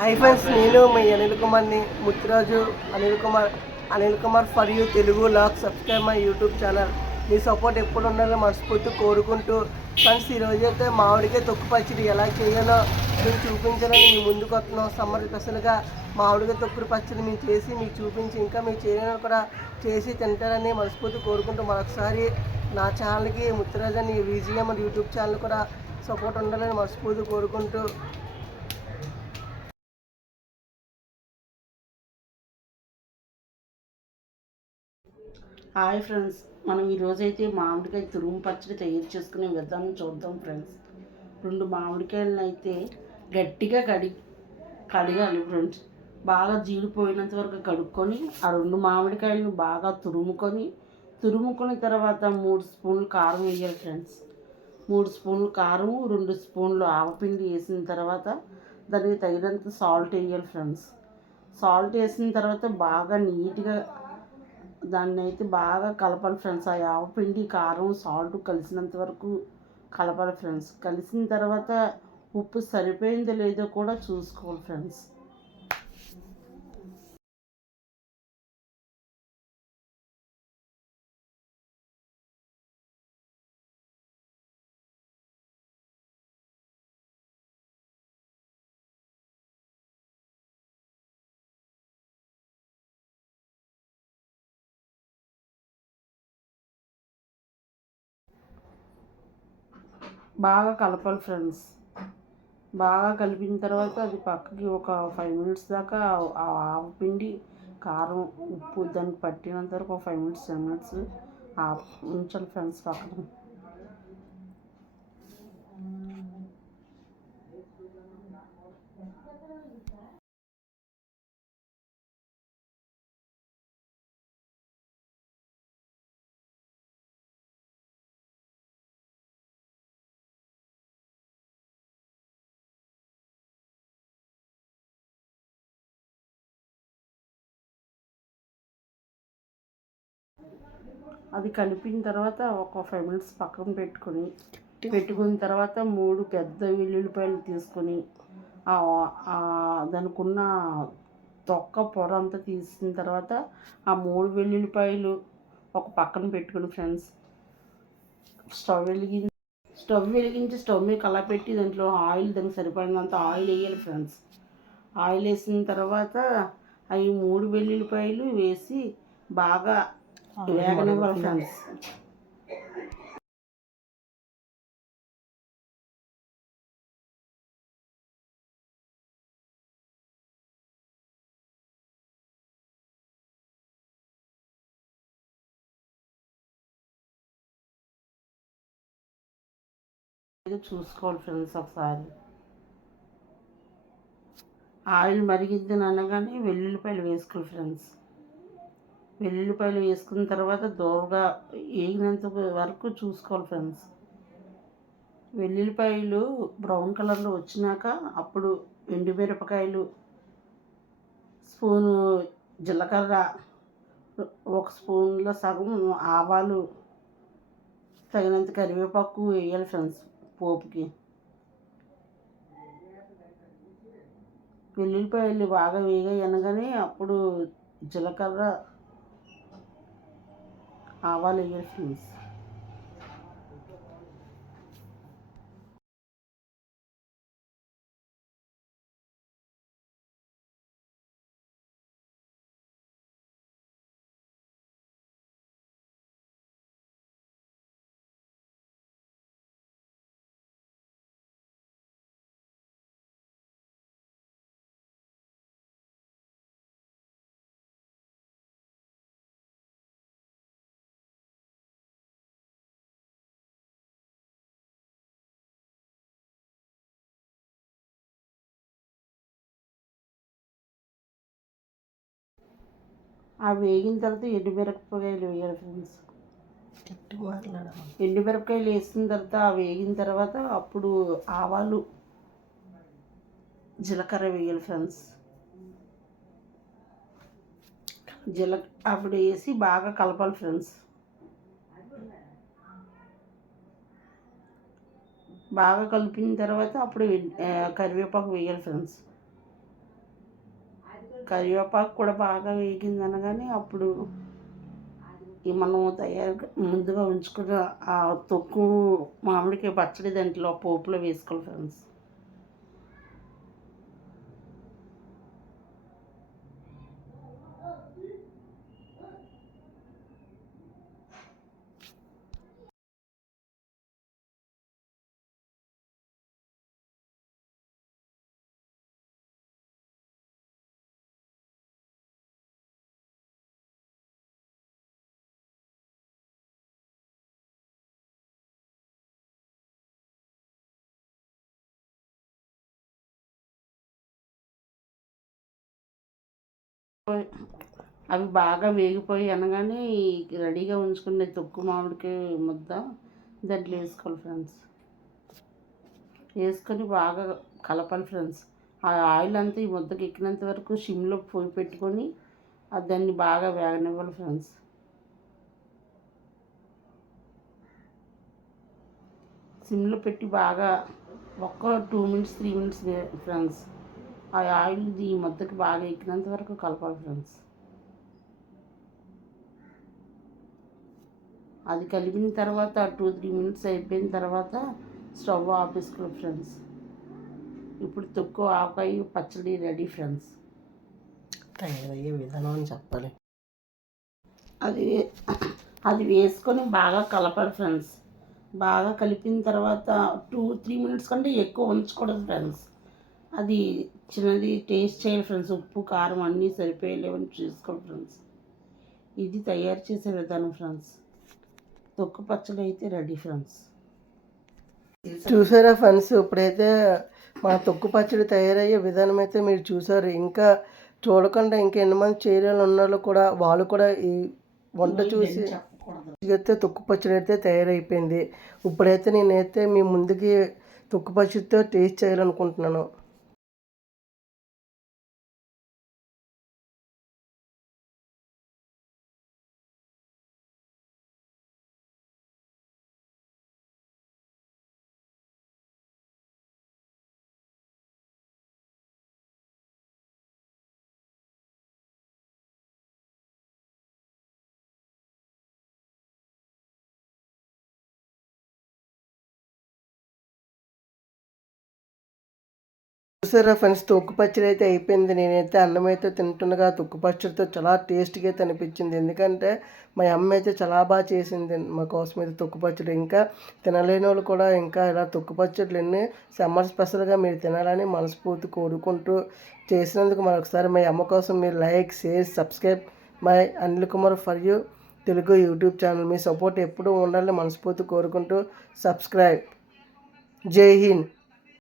Hi friends, నేను మీ అనిల్ కుమార్ని. Muthuraju Anil Kumar for you Telugu log. Subscribe my YouTube channel. మీ సపోర్ట్ ఎప్పుడు ఉండాలని మనస్ఫూర్తి కోరుకుంటూ ఫ్రెండ్స్, ఈరోజు అయితే మామిడికాయ తొక్కు పచ్చడి ఎలా చేయాలో మీకు చూపించాలని మీ ముందుకు వస్తున్నాం. సమ్మర్ స్పెషల్గా మామిడికాయ తొక్కు పచ్చడి మేము చేసి మీకు చూపించి ఇంకా మీకు చేయని కూడా చేసి తింటారని మనస్ఫూర్తి కోరుకుంటూ మరొకసారి నా ఛానల్కి ముత్తురాజు అని విజిఎం యూట్యూబ్ ఛానల్ కూడా సపోర్ట్ ఉండాలని మనస్ఫూర్తి కోరుకుంటూ హాయ్ ఫ్రెండ్స్, మనం ఈరోజైతే మామిడికాయ తురుము పచ్చడి తయారు చేసుకునే విధానం చూద్దాం ఫ్రెండ్స్. 2 మామిడికాయలను అయితే గట్టిగా కడిగాలి ఫ్రెండ్స్. బాగా జీడిపోయినంత వరకు కడుక్కొని ఆ 2 మామిడికాయలను బాగా తురుముకొని తర్వాత 3 స్పూన్లు కారం వేయాలి ఫ్రెండ్స్. 3 స్పూన్లు కారం, 2 స్పూన్లు ఆవపిండి వేసిన తర్వాత దానికి తగినంత సాల్ట్ వేయాలి ఫ్రెండ్స్. సాల్ట్ వేసిన తర్వాత బాగా నీట్గా దాన్ని అయితే బాగా కలపాలి ఫ్రెండ్స్. ఆ ఆవపిండి, కారం, సాల్ట్ కలిసినంత వరకు కలపాలి ఫ్రెండ్స్. కలిసిన తర్వాత ఉప్పు సరిపోయిందో లేదో కూడా చూసుకోవాలి ఫ్రెండ్స్. బాగా కలపాలి ఫ్రెండ్స్. బాగా కలిపిన తర్వాత అది పక్కకి ఒక 5 మినిట్స్ దాకా ఆ ఆవపిండి, కారం, ఉప్పు దానికి పట్టినంత వరకు ఒక 5 మినిట్స్ 10 మినిట్స్ ఉంచాలి ఫ్రెండ్స్ పక్కన. అది కలిపిన తర్వాత ఒక 5 మినిట్స్ పక్కన పెట్టుకున్న తర్వాత 3 పెద్ద వెల్లుల్లిపాయలు తీసుకొని దానికి ఉన్న తొక్క పొర అంతా తీసిన తర్వాత ఆ 3 వెల్లుల్లిపాయలు ఒక పక్కన పెట్టుకుని ఫ్రెండ్స్, స్టవ్ వెలిగించి స్టవ్ మీద కలపెట్టి దాంట్లో ఆయిల్, దానికి సరిపడినంత ఆయిల్ వేయాలి ఫ్రెండ్స్. ఆయిల్ వేసిన తర్వాత అవి 3 వెల్లుల్లిపాయలు వేసి బాగా వేగనివ్వాలి ఫ్రెండ్స్. చూసుకోవాలి ఫ్రెండ్స్ ఒకసారి. ఆయిల్ మరిగిద్దని అనగానే వెల్లుల్లిపాయలు వేసుకోవాలి ఫ్రెండ్స్. వెల్లుల్లిపాయలు వేసుకున్న తర్వాత దోరగా వేగినంత వరకు చూసుకోవాలి ఫ్రెండ్స్. వెల్లుల్లిపాయలు బ్రౌన్ కలర్లో వచ్చినాక అప్పుడు ఎండుమిరపకాయలు, స్పూను జీలకర్ర, 1 స్పూన్లో సగం ఆవాలు, తగినంత కరివేపాకు వేయాలి ఫ్రెండ్స్ పోపుకి. వెల్లుల్లిపాయలు బాగా వేగాయి అనగానే అప్పుడు జీలకర్ర, ఆవాలు వేయాలి ఫ్రెండ్స్. వేగిన తర్వాత ఎండుమిరపకాయలు వేయాలి ఫ్రెండ్స్. ఎండుమిరపకాయలు వేసిన తర్వాత వేగిన తర్వాత అప్పుడు ఆవాలు, జీలకర్ర వేయాలి ఫ్రెండ్స్. అప్పుడు వేసి బాగా కలపాలి ఫ్రెండ్స్. బాగా కలిపిన తర్వాత అప్పుడు కరివేపాకు వేయాలి ఫ్రెండ్స్. కరివేపాకు కూడా బాగా వేగింది అనగానే అప్పుడు ఈ మనం ముందుగా ఉంచుకున్న ఆ తొక్కు మామిడికాయ పచ్చడి దాంట్లో పోపులో వేసుకోవాలి ఫ్రెండ్స్. అవి బాగా వేగిపోయి అనగానే రెడీగా ఉంచుకునే తొక్కు మామిడికాయ ముద్ద దాంట్లో వేసుకోవాలి ఫ్రెండ్స్. వేసుకొని బాగా కలపాలి ఫ్రెండ్స్. ఆ ఆయిల్ అంతా ఈ ముద్దకి ఎక్కినంత వరకు సిమ్లో పొయ్యి పెట్టుకొని దాన్ని బాగా వేగనివ్వాలి ఫ్రెండ్స్. సిమ్లో పెట్టి బాగా ఒక్క 2 మినిట్స్ 3 మినిట్స్ ఫ్రెండ్స్. ఆ ఆయిల్ ఈ ముద్దకి బాగా ఎక్కినంత వరకు కలపాలి ఫ్రెండ్స్. అది కలిపిన తర్వాత 2-3 మినిట్స్ అయిపోయిన తర్వాత స్టవ్ ఆపేసుకోవాలి ఫ్రెండ్స్. ఇప్పుడు తొక్కు ఆవకాయ పచ్చడి రెడీ ఫ్రెండ్స్. తయారయ్యే విధానం అని చెప్పాలి. అది వేసుకొని బాగా కలపాలి ఫ్రెండ్స్. బాగా కలిపిన తర్వాత 2-3 మినిట్స్ కంటే ఎక్కువ ఉంచకూడదు ఫ్రెండ్స్. అది చిన్నది టేస్ట్ చేయాలి ఫ్రెండ్స్. ఉప్పు కారం అన్నీ సరిపోయేలేవని చూసుకోవాలి ఫ్రెండ్స్. ఇది తయారు చేసే విధానం ఫ్రెండ్స్. తొక్కు పచ్చడి అయితే రెడీ ఫ్రెండ్స్. చూసారా ఫ్రెండ్స్, ఇప్పుడైతే మన తొక్కు పచ్చడి తయారయ్యే విధానం అయితే మీరు చూసారు. ఇంకా చూడకుండా ఇంకా ఎన్నిమంది చీరలు ఉన్నారో కూడా వాళ్ళు కూడా ఈ వంట చూసి అయితే తొక్కు పచ్చడి అయితే తయారైపోయింది. ఇప్పుడైతే నేనైతే మీ ముందుకి తొక్కు పచ్చడితో టేస్ట్ చేయాలనుకుంటున్నాను. చూసారా ఫ్రెండ్స్, తొక్కు పచ్చడి అయితే అయిపోయింది. నేనైతే అన్నం అయితే తింటుండగా తొక్కు పచ్చడితో చాలా టేస్ట్గా అయితే అనిపించింది. ఎందుకంటే మా అమ్మ అయితే చాలా బాగా చేసింది మా కోసం అయితే తొక్కు పచ్చడి. ఇంకా తినలేని వాళ్ళు కూడా ఇంకా ఇలా తొక్కు పచ్చడిలన్నీ సమ్మర్ స్పెషల్గా మీరు తినాలని మనస్ఫూర్తి కోరుకుంటూ చేసినందుకు మరొకసారి మా అమ్మ కోసం మీరు like, share, subscribe my Anil Kumar for you Telugu YouTube channel. మీ సపోర్ట్ ఎప్పుడూ ఉండాలని మనస్ఫూర్తి కోరుకుంటూ సబ్స్క్రైబ్. జై హింద్.